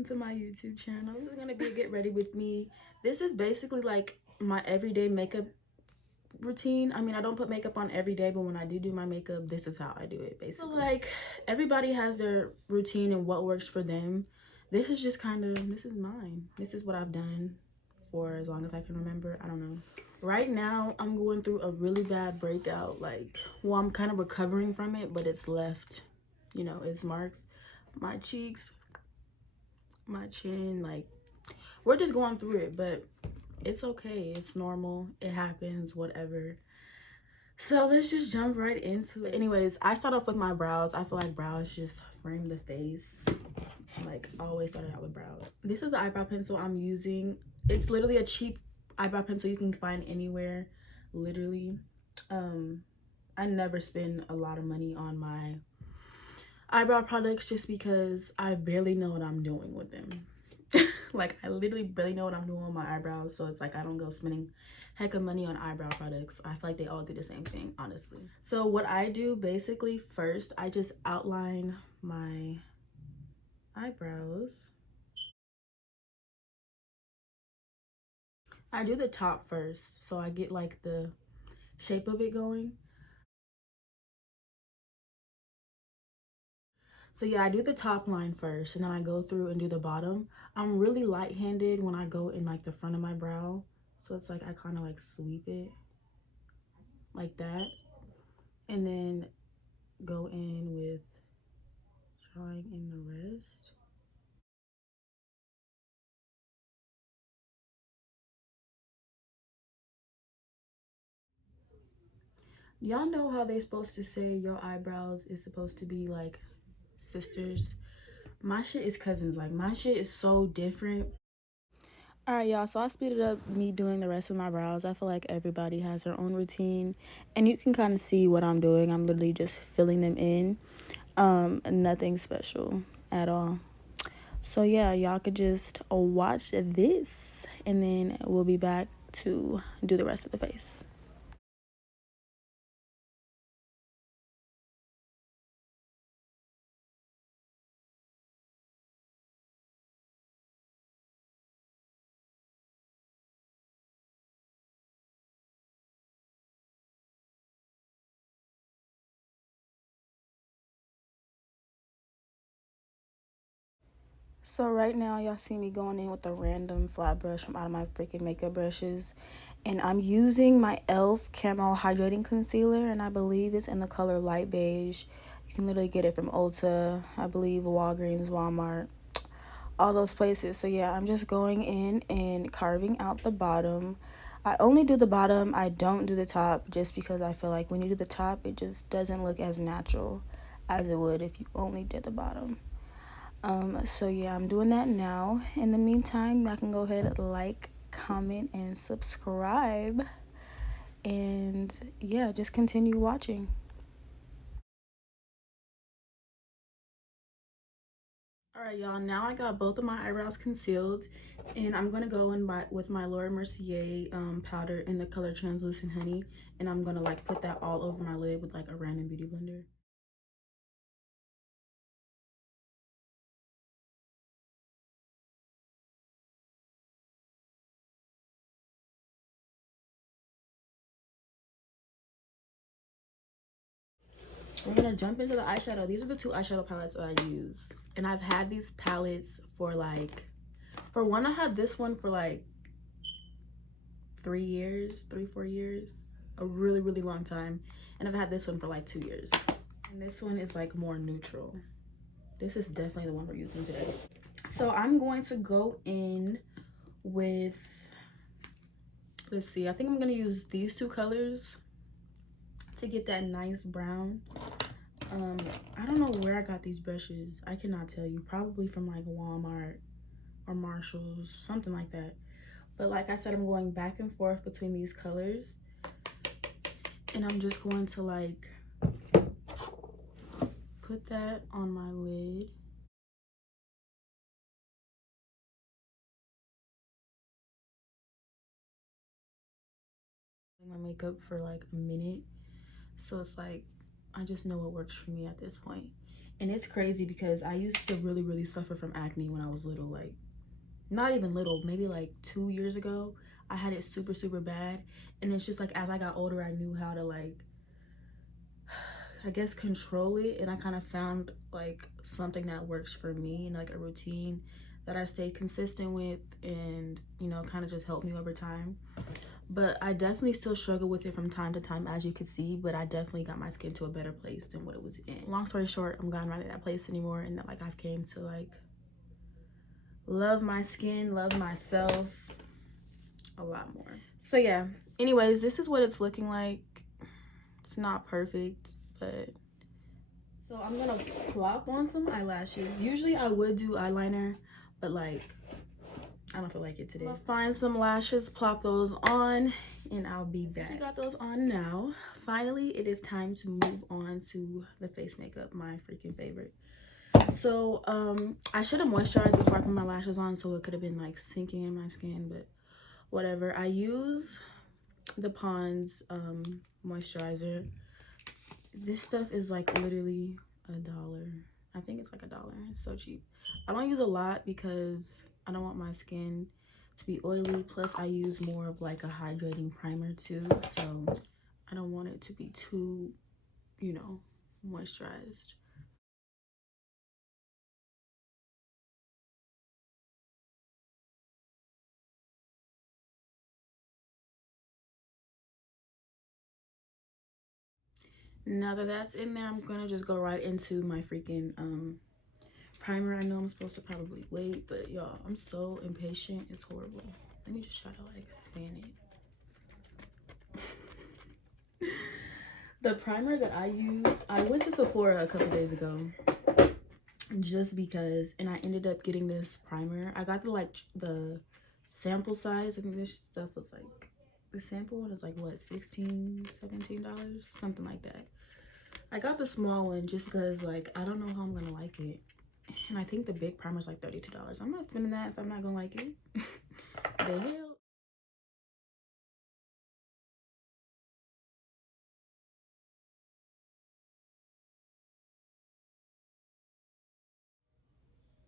welcome to my YouTube channel. This is gonna be a get ready with me. This is basically like my everyday makeup routine. I mean, I don't put makeup on every day, but when I do my makeup, this is how I do it basically. So like everybody has their routine and what works for them. This is just kind of, this is mine. This is what I've done for as long as I can remember. I don't know. Right now, I'm going through a really bad breakout. Like, well, I'm kind of recovering from it, but it's left, you know, it's marks. My cheeks, my chin, like, we're just going through it, but it's okay. It's normal. It happens, whatever. So let's just jump right into it. Anyways, I start off with my brows. I feel like brows just frame the face. Like, I always started out with brows. This is the eyebrow pencil I'm using. It's literally a cheap eyebrow pencil you can find anywhere, literally. I never spend a lot of money on my eyebrow products just because I barely know what I'm doing with them. Like, I literally barely know what I'm doing with my eyebrows, so it's like I don't go spending heck of money on eyebrow products. I feel like they all do the same thing, honestly. So what I do basically, first I just outline my eyebrows. I do the top first, so I get like the shape of it going. So yeah, I do the top line first, and then I go through and do the bottom. I'm really light-handed when I go in like the front of my brow, so it's like I kind of like sweep it like that, and then go in with drawing in the rest. Y'all know how they supposed to say your eyebrows is supposed to be like sisters? My shit is cousins. Like, my shit is so different. All right, y'all, so I speeded up me doing the rest of my brows. I feel like everybody has their own routine, and you can kind of see what I'm doing. I'm literally just filling them in. Nothing special at all. So yeah, y'all could just watch this, and then we'll be back to do the rest of the face. So right now, y'all see me going in with a random flat brush from out of my freaking makeup brushes. And I'm using my e.l.f. Camo Hydrating Concealer, and I believe it's in the color light beige. You can literally get it from Ulta, I believe, Walgreens, Walmart, all those places. So yeah, I'm just going in and carving out the bottom. I only do the bottom. I don't do the top, just because I feel like when you do the top, it just doesn't look as natural as it would if you only did the bottom. So yeah, I'm doing that now. In the meantime, y'all can go ahead and like, comment, and subscribe. And yeah, just continue watching. All right, y'all, now I got both of my eyebrows concealed, and I'm gonna go in with my Laura Mercier powder in the color Translucent Honey, and I'm gonna like put that all over my lid with like a random beauty blender. We're gonna jump into the eyeshadow. These are the two eyeshadow palettes that I use, and I've had these palettes for like, for one, I had this one for like 3, 4 years, a really long time, and I've had this one for like 2 years, and this one is like more neutral. This is definitely the one we're using today. So I'm going to go in with, let's see, I think I'm gonna use these two colors to get that nice brown. I don't know where I got these brushes. I cannot tell you. Probably from like Walmart or Marshalls, something like that. But like I said, I'm going back and forth between these colors, and I'm just going to like put that on my lid. My makeup for like a minute, so it's like I just know what works for me at this point. And it's crazy because I used to really suffer from acne when I was little. Like, not even little, maybe like 2 years ago. I had it super bad. And it's just like, as I got older, I knew how to, like, I guess, control it. And I kind of found like something that works for me, and like a routine that I stayed consistent with, and, you know, kind of just helped me over time. But I definitely still struggle with it from time to time, as you can see, but I definitely got my skin to a better place than what it was in. Long story short, I'm not at that place anymore, and that, like, I've came to, like, love my skin, love myself a lot more. So yeah, anyways, this is what it's looking like. It's not perfect, but so I'm gonna plop on some eyelashes. Usually I would do eyeliner, but like, I don't feel like it today. I'll find some lashes, plop those on, and I'll be back. We got those on now. Finally, it is time to move on to the face makeup, my freaking favorite. So I should have moisturized before I put my lashes on, so it could have been like sinking in my skin, but whatever. I use the Pond's moisturizer. This stuff is like literally $1. I think it's like $1. It's so cheap. I don't use a lot because I don't want my skin to be oily. Plus I use more of like a hydrating primer too, so I don't want it to be too, you know, moisturized. Now that that's in there, I'm gonna just go right into my freaking primer. I know I'm supposed to probably wait, but y'all, I'm so impatient. It's horrible. Let me just try to like fan it. The primer that I use, I went to Sephora a couple days ago just because, and I ended up getting this primer. I got the sample size. I think this stuff was like, the sample one is like what, $16, $17, something like that. I got the small one just because, like, I don't know how I'm gonna like it, and I think the big primer is like $32. I'm not spending that if I'm not gonna like it. The hell.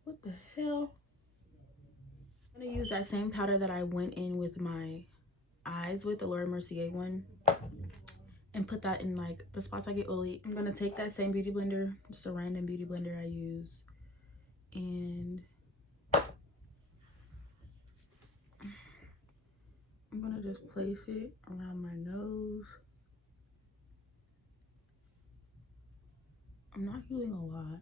What the hell? I'm gonna use that same powder that I went in with my eyes with, the Laura Mercier one, and put that in like the spots I get oily. I'm gonna take that same beauty blender, just a random beauty blender I use, and I'm gonna just place it around my nose. I'm not using a lot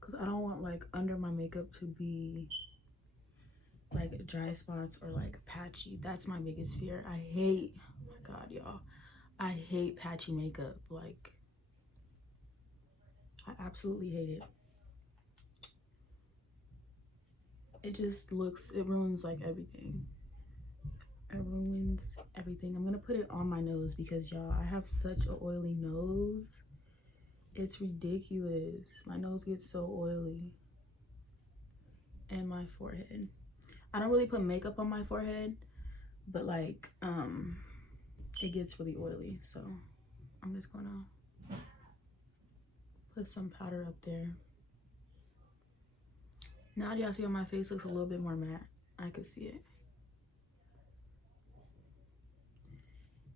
because I don't want like under my makeup to be like dry spots or like patchy. That's my biggest fear. I hate, oh my god, y'all, I hate patchy makeup. Like, I absolutely hate it. It just looks, it ruins like everything. It ruins everything. I'm gonna put it on my nose because y'all, I have such an oily nose. It's ridiculous. My nose gets so oily. And my forehead. I don't really put makeup on my forehead, but like it gets really oily, so I'm just gonna put some powder up there. Now y'all see how my face looks a little bit more matte. I could see it.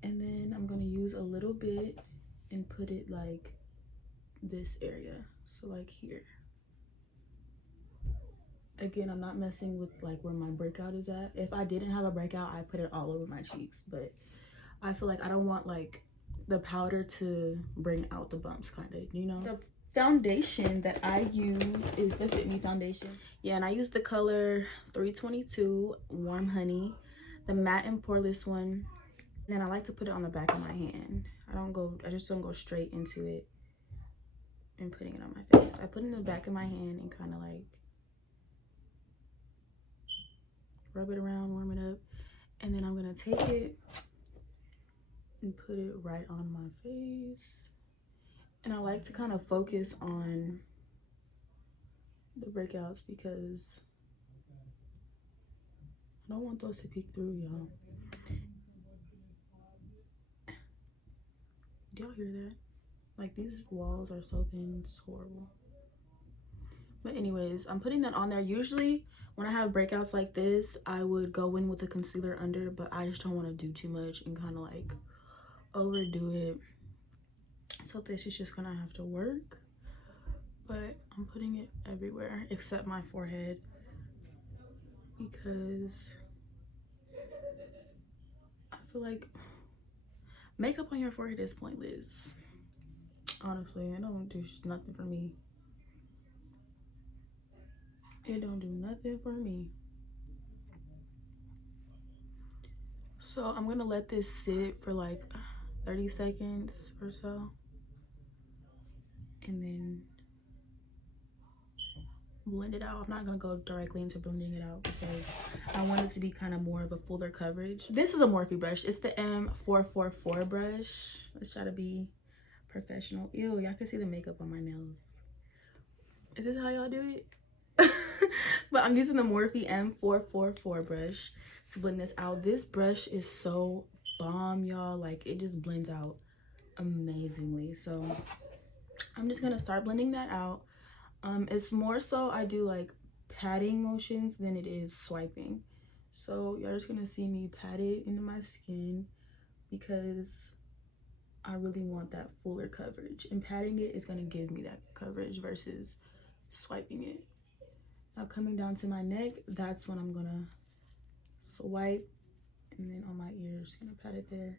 And then I'm gonna use a little bit and put it like this area, so like here. Again, I'm not messing with like where my breakout is at. If I didn't have a breakout, I put it all over my cheeks, but I feel like I don't want like the powder to bring out the bumps, kind of, you know. The foundation that I use is the Fit Me foundation. Yeah, and I use the color 322 Warm Honey, the matte and poreless one. And then I like to put it on the back of my hand. I just don't go straight into it and putting it on my face. I put it in the back of my hand and kind of like rub it around, warm it up, and then I'm gonna take it and put it right on my face. And I like to kind of focus on the breakouts because I don't want those to peek through, y'all. Do y'all hear that? Like, these walls are so thin, it's horrible. But anyways, I'm putting that on there. Usually when I have breakouts like this, I would go in with a concealer under, but I just don't want to do too much and kind of like overdo it. So this is just gonna have to work. But I'm putting it everywhere except my forehead, because I feel like makeup on your forehead is pointless. Honestly, it don't do nothing for me. It don't do nothing for me. So I'm gonna let this sit for like 30 seconds or so, and then blend it out. I'm not gonna go directly into blending it out because I want it to be kind of more of a fuller coverage. This is a Morphe brush. It's the M444 brush. Let's try to be professional. Ew, y'all can see the makeup on my nails. Is this how y'all do it? But I'm using the Morphe M444 brush to blend this out. This brush is so bomb, y'all. Like, it just blends out amazingly. So I'm just gonna start blending that out. It's more so I do like patting motions than it is swiping. So y'all just gonna see me pat it into my skin because I really want that fuller coverage, and patting it is gonna give me that coverage versus swiping it. Now coming down to my neck, that's when I'm gonna swipe, and then on my ears, gonna pat it there.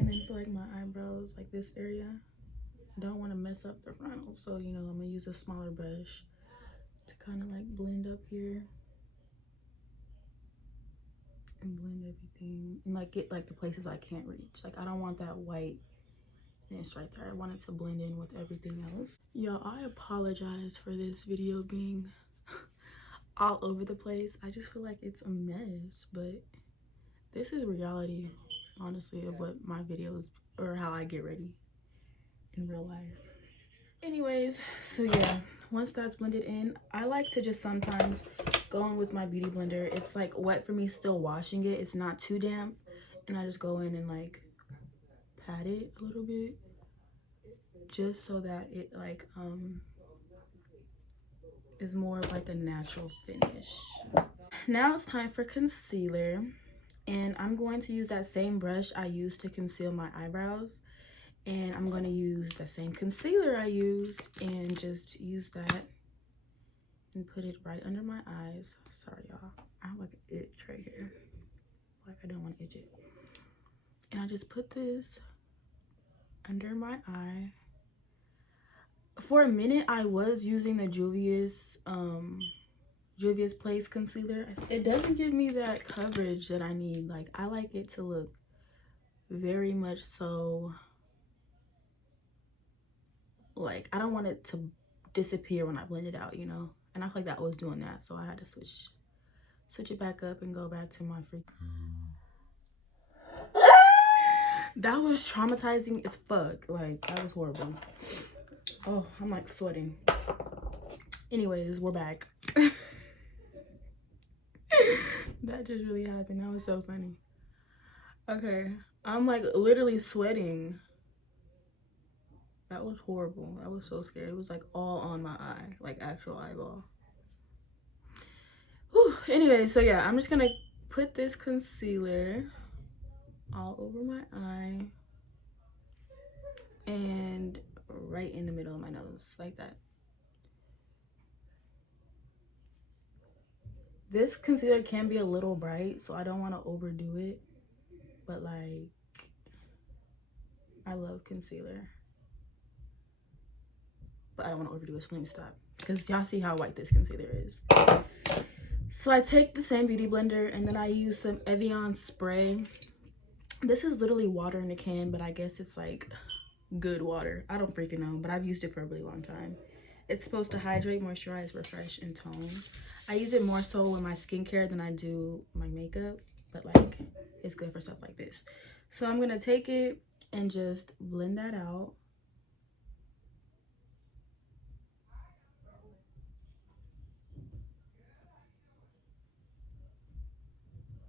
And then for like my eyebrows, like this area, don't want to mess up the frontal, so you know, I'm gonna use a smaller brush to kind of like blend up here and blend everything, and like get like the places I can't reach. Like, I don't want that whiteness right there. I want it to blend in with everything else. Y'all, I apologize for this video being all over the place. I just feel like it's a mess, but this is reality, honestly, of what my videos or how I get ready in real life. Anyways, so yeah, once that's blended in, I like to just sometimes go in with my beauty blender. It's like wet for me, still washing it. It's not too damp, and I just go in and like pat it a little bit just so that it like is more of like a natural finish. Now it's time for concealer, and I'm going to use that same brush I used to conceal my eyebrows, and I'm going to use the same concealer I used and just use that and put it right under my eyes. Sorry, y'all, I have like an itch right here, like I don't want to itch it. And I just put this under my eye. For a minute I was using the Juvia's Place concealer. It doesn't give me that coverage that I need. Like, I like it to look very much so, like, I don't want it to disappear when I blend it out, you know? And I feel like that was doing that, so I had to switch it back up and go back to my freak. That was traumatizing as fuck. Like, that was horrible. Oh, I'm like sweating. Anyways, we're back. That just really happened. That was so funny. Okay, I'm like literally sweating. That was horrible. That was so scary. It was like all on my eye, like actual eyeball. Whew. Anyway, so yeah, I'm just gonna put this concealer all over my eye and right in the middle of my nose, like that. This concealer can be a little bright, so I don't want to overdo it, but like, I love concealer, but I don't want to overdo it, so let me stop, because y'all see how white this concealer is. So I take the same beauty blender and then I use some Evian spray. This is literally water in a can, but I guess it's like good water. I don't freaking know, but I've used it for a really long time. It's supposed to hydrate, moisturize, refresh, and tone. I use it more so with my skincare than I do my makeup, but like it's good for stuff like this. So I'm gonna take it and just blend that out.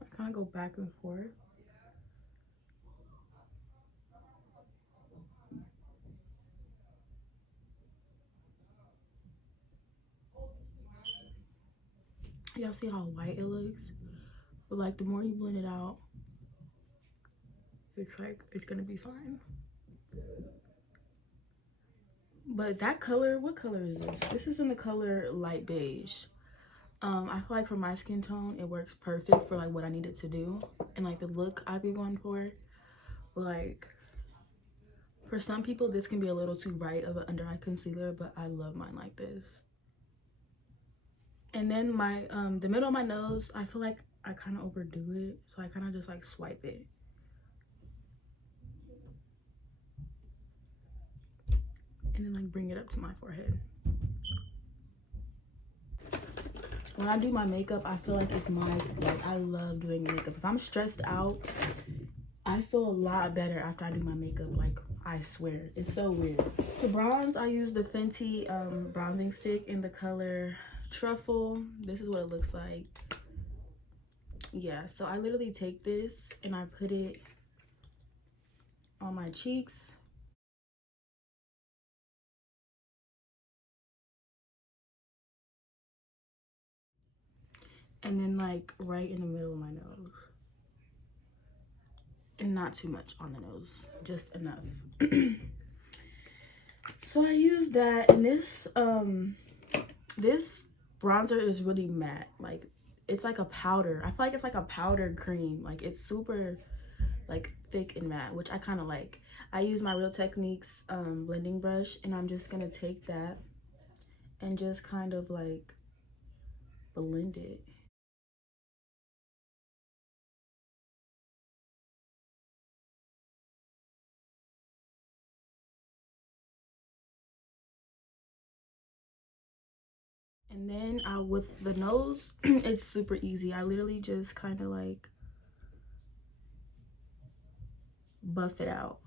I kind of go back and forth. Y'all see how white it looks? But like the more you blend it out, it's like it's gonna be fine. But that color, what color is this? This is in the color light beige. I feel like for my skin tone, it works perfect for like what I needed to do and like the look I be going for. Like for some people, this can be a little too bright of an under eye concealer, but I love mine like this. And then my the middle of my nose, I feel like I kind of overdo it, so I kind of just like swipe it. And then like bring it up to my forehead. When I do my makeup, I feel like it's my, like I love doing makeup. If I'm stressed out, I feel a lot better after I do my makeup. Like I swear, it's so weird. To bronze, I use the Fenty bronzing stick in the color Truffle. This is what it looks like. Yeah, so I literally take this and I put it on my cheeks. And then like right in the middle of my nose. And not too much on the nose, just enough. So I use that, and this bronzer is really matte. Like it's like a powder. I feel like it's like a powder cream. Like it's super like thick and matte, which I kind of like. I use my Real Techniques blending brush, and I'm just gonna take that and just kind of like blend it. And then with the nose, it's super easy. I literally just kind of like buff it out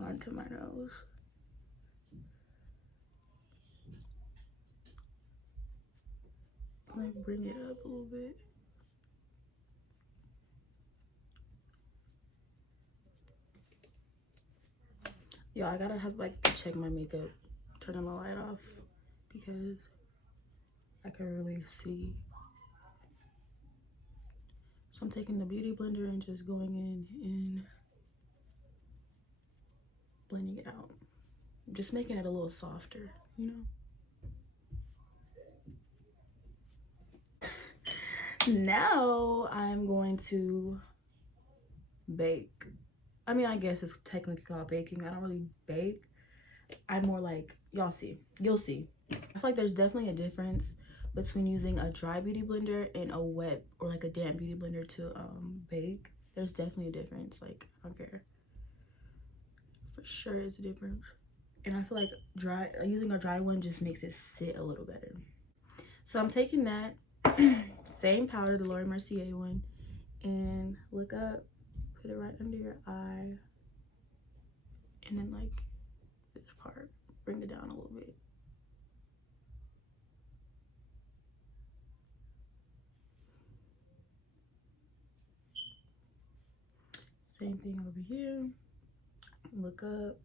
onto my nose. Like bring it up a little bit. Yo, I gotta have like check my makeup, turning the light off because I can really see. So I'm taking the beauty blender and just going in and blending it out. Just making it a little softer, you know? Now I'm going to bake. I mean, I guess it's technically called baking. I don't really bake. I'm more like, you'll see. I feel like there's definitely a difference between using a dry beauty blender and a wet or like a damp beauty blender to bake. There's definitely a difference. Like, I don't care. For sure is a difference. And I feel like using a dry one just makes it sit a little better. So I'm taking that same powder, the Laura Mercier one, and look up, put it right under your eye, and then like this part, bring it down a little bit. Same thing over here. Look up.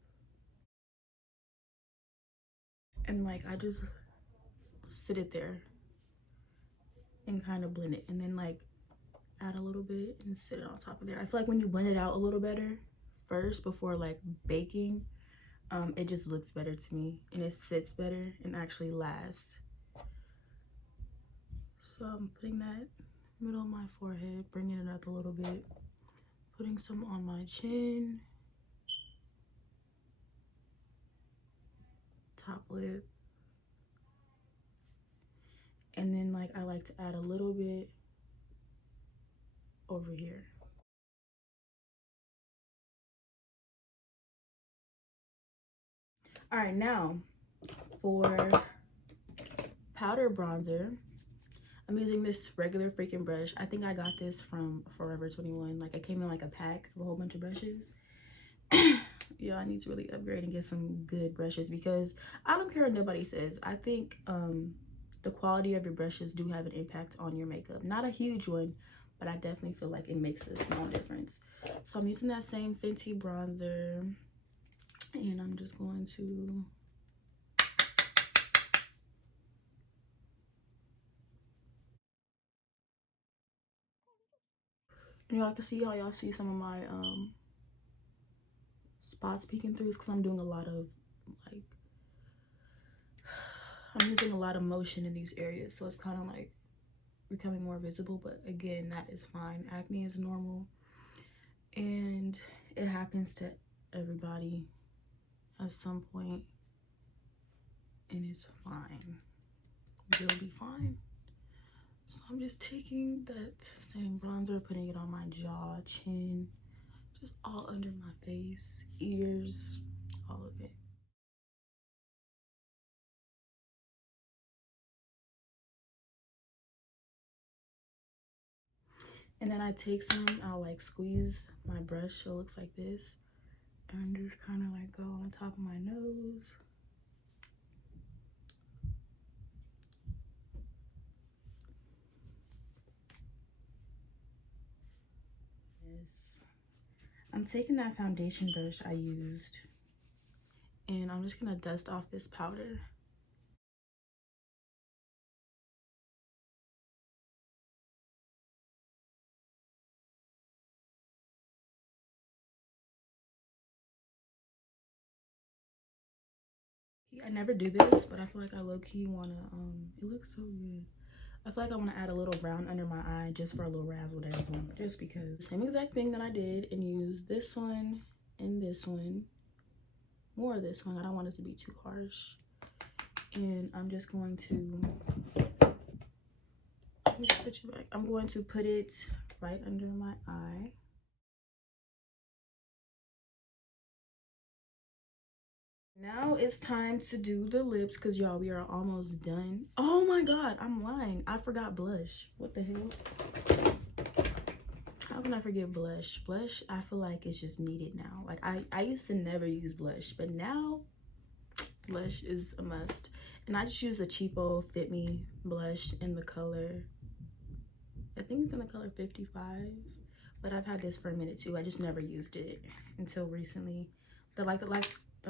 And like I just sit it there and kind of blend it, and then like add a little bit and sit it on top of there. I feel like when you blend it out a little better first before like baking, it just looks better to me and it sits better and actually lasts. So I'm putting that middle of my forehead, bringing it up a little bit, putting some on my chin, top lip, and then like I like to add a little bit over here. All right, now for powder bronzer, I'm using this regular freaking brush. I think I got this from Forever 21. Like, it came in like a pack of a whole bunch of brushes. Yeah, I need to really upgrade and get some good brushes, because I don't care what nobody says. I think the quality of your brushes do have an impact on your makeup. Not a huge one, but I definitely feel like it makes a small difference. So I'm using that same Fenty bronzer, and I'm just going to y'all can see how y'all see some of my spots peeking through, because I'm doing a lot of like, I'm using a lot of motion in these areas, so it's kind of like becoming more visible. But again, that is fine. Acne is normal, and it happens to everybody at some point, and it's fine. You'll be fine. So I'm just taking that same bronzer, putting it on my jaw, chin, just all under my face, ears, all of it. And then I take some, I'll like squeeze my brush so it looks like this, and just kind of like go on top of my nose. Yes. I'm taking that foundation brush I used, and I'm just gonna dust off this powder. I never do this, but I feel like I low-key wanna, it looks so good. I feel like I wanna add a little brown under my eye just for a little razzle dazzle, just because. Same exact thing that I did, and use this one and this one. More of this one, I don't want it to be too harsh. And I'm just going to, let me put you back. I'm going to put it right under my eye. Now it's time to do the lips, because y'all, we are almost done. Oh my god, I'm lying. I forgot blush. What the hell? How can I forget blush? Blush, I feel like it's just needed now. Like, I used to never use blush, but now blush is a must. And I just use a cheapo Fit Me blush in the color, I think it's in the color 55, but I've had this for a minute too. I just never used it until recently. The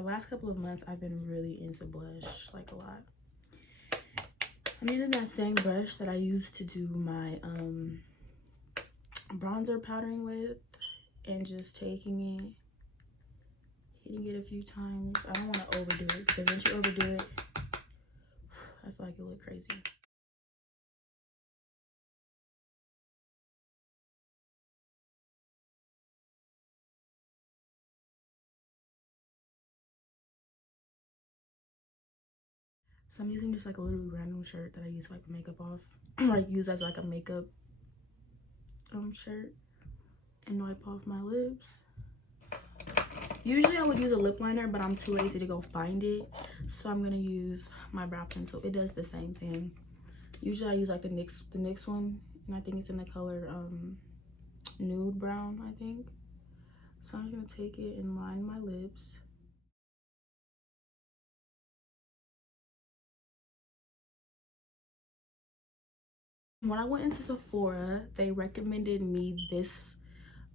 last couple of months, I've been really into blush, like a lot. I'm using that same brush that I used to do my bronzer powdering with, and just taking it, hitting it a few times. I don't want to overdo it, because once you overdo it, I feel like it look crazy. So I'm using just like a little random shirt that I use to like makeup off, or I use as like a makeup shirt, and wipe off my lips. Usually I would use a lip liner, but I'm too lazy to go find it, so I'm gonna use my brow pencil. It does the same thing. Usually I use like the NYX one, and I think it's in the color nude brown, I think. So I'm gonna take it and line my lips. When I went into Sephora, they recommended me this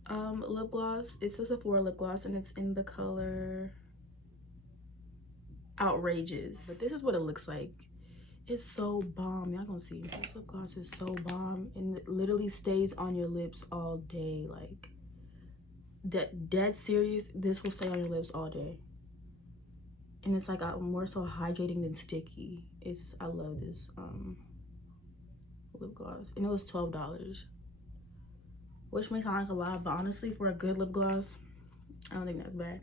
lip gloss. It's a Sephora lip gloss, and it's in the color Outrageous. But this is what it looks like. It's so bomb. Y'all gonna see. This lip gloss is so bomb, and it literally stays on your lips all day. Like, dead serious, this will stay on your lips all day. And it's like more so hydrating than sticky. I love this lip gloss, and it was $12, which may sound like a lot, but honestly, for a good lip gloss, I don't think that's bad.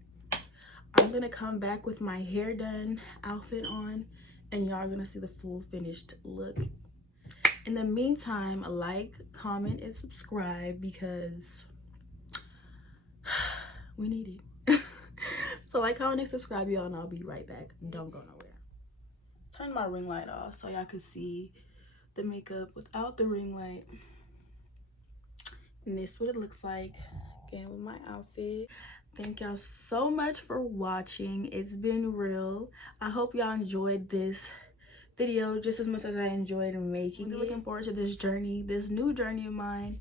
I'm gonna come back with my hair done, outfit on, and y'all are gonna see the full finished look. In the meantime, like, comment, and subscribe, because we need it. So like, comment, and subscribe, y'all, and I'll be right back. Don't go nowhere. Turn my ring light off so y'all can see the makeup without the ring light. And this is what it looks like again with my outfit. Thank y'all so much for watching. It's been real. I hope y'all enjoyed this video just as much as I enjoyed making it. Looking forward to this journey, this new journey of mine.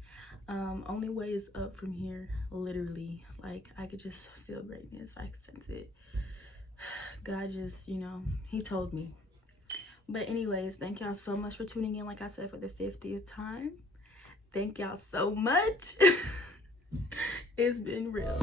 Only way is up from here, literally. Like, I could just feel greatness. I could sense it. God just, you know, he told me. But anyways, thank y'all so much for tuning in, like I said, for the 50th time. Thank y'all so much. It's been real.